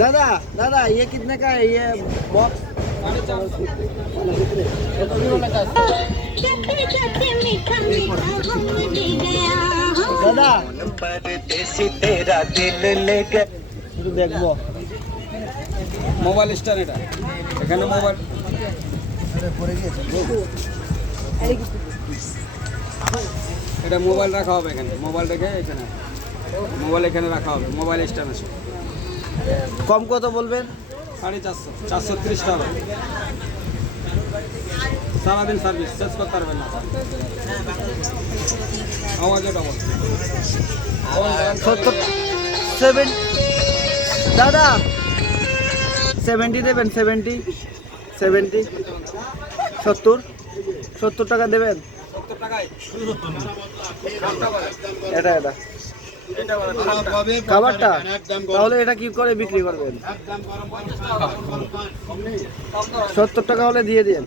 दादा दादा ये कितने का है ये बॉक्स? दादा परदेसी तेरा दिल ले गया। একটু দেখবো মোবাইল স্ট্যান্ড এটা, এখানে মোবাইল এটা মোবাইল রাখা হবে এখানে, মোবাইল রেখে এখানে মোবাইল এখানে রাখা হবে, মোবাইল স্ট্যান্ড আছে। কম কত বলবেন? 450, 430 টাকা। সারাদিন সার্ভিস শেষ করতে পারবেন না। আওয়াজ ওটা বল 7 দাদা 70 দেবেন? 70 70 টাকা দেবেন? 70 টাকায় এটা খাবারটা তাহলে এটা কি করে বিক্রি করবেন? 70 টাকা হলে দিয়ে দিন।